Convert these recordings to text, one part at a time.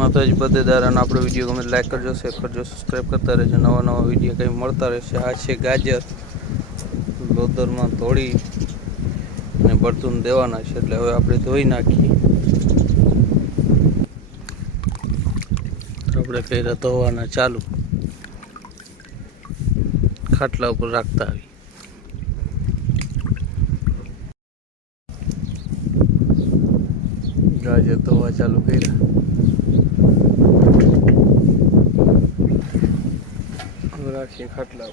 માતાજી બધેદાર અને આપણો વીડિયો ગમે લાઈક કરજો શેર કરજો સબસ્ક્રાઈબ કરતા રહેજો. નવા નવા વીડિયો કંઈ મળતા રહેશે. આ છે ગાજર લોદરમાં ધોળી અને બળતું દેવાના છે. એટલે હવે આપણે ધોઈ નાખીએ. આપણે કર્યા ધોવાના ચાલુ. ખાટલા ઉપર રાખતા આવી ગાજર ધોવા ચાલુ કર્યા. રાખીએ ખાટલા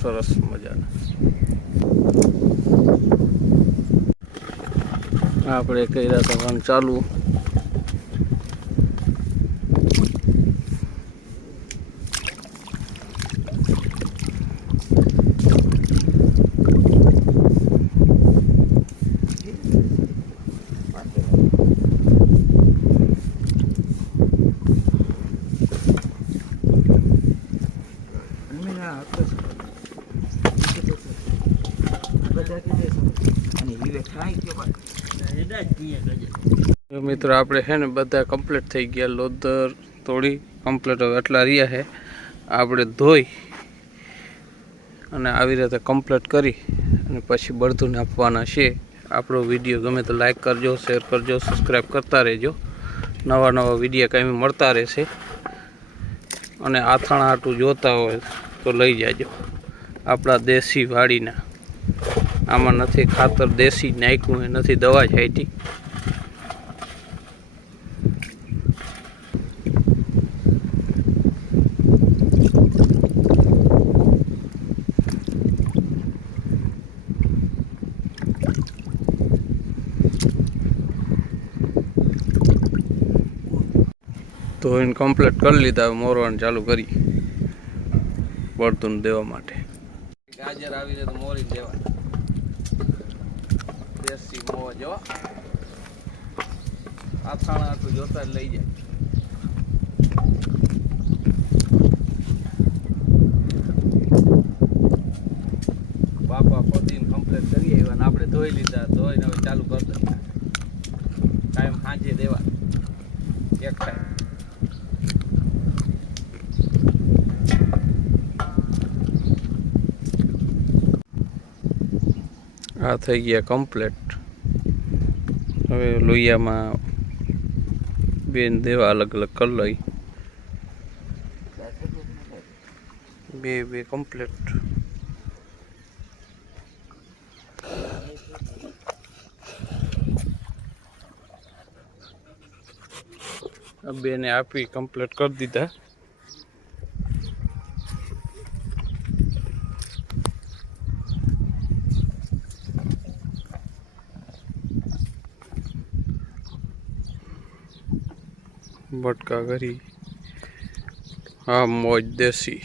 સરસ મજાના. આપણે કર્યા ધોવાનું ચાલુ. મિત્રો, આપણે છે ને બધા કમ્પ્લીટ થઈ ગયા. લોદર તોડી કમ્પ્લીટ હવે એટલા રહ્યા છે. આપણે ધોઈ અને આવી રીતે કમ્પ્લીટ કરી અને પછી બળતું આપવાના છે. આપણો વીડિયો ગમે તો લાઇક કરજો શેર કરજો સબસ્ક્રાઈબ કરતા રહેજો. નવા નવા વીડિયો કાંઈ મળતા રહેશે. અને આથાણ આટું જોતા હોય તો લઈ જાજો. આપણા દેશી વાડીના. આમાં નથી ખાતર, દેશી નાખ્યું, એ નથી દવા છાંટી તો એને કમ્પ્લીટ કરી લીધા, હવે મોરવાનું ચાલુ કરી. બળતું દેવા માટે. ગાજર આવી તો મોરી દેવા દેશી મોવા જો આથાણા આટલું જોતા લઈ જાય. બાપા પતિને કમ્પ્લીટ કરી આવ્યા ને આપણે ધોઈ લીધા, ધોઈને હવે ચાલુ કરી દઈએ. ટાઈમ સાંજે દેવા. એક ટાઈમ આ થઈ ગયા કમ્પ્લેટ હવે લોહિયામાં બેન દેવા અલગ અલગ કલર લઈ. બે બે કમ્પ્લેટ બેને આપી કમ્પ્લીટ કરી દીધા. બટકા કરી. હા મોજ દેશી.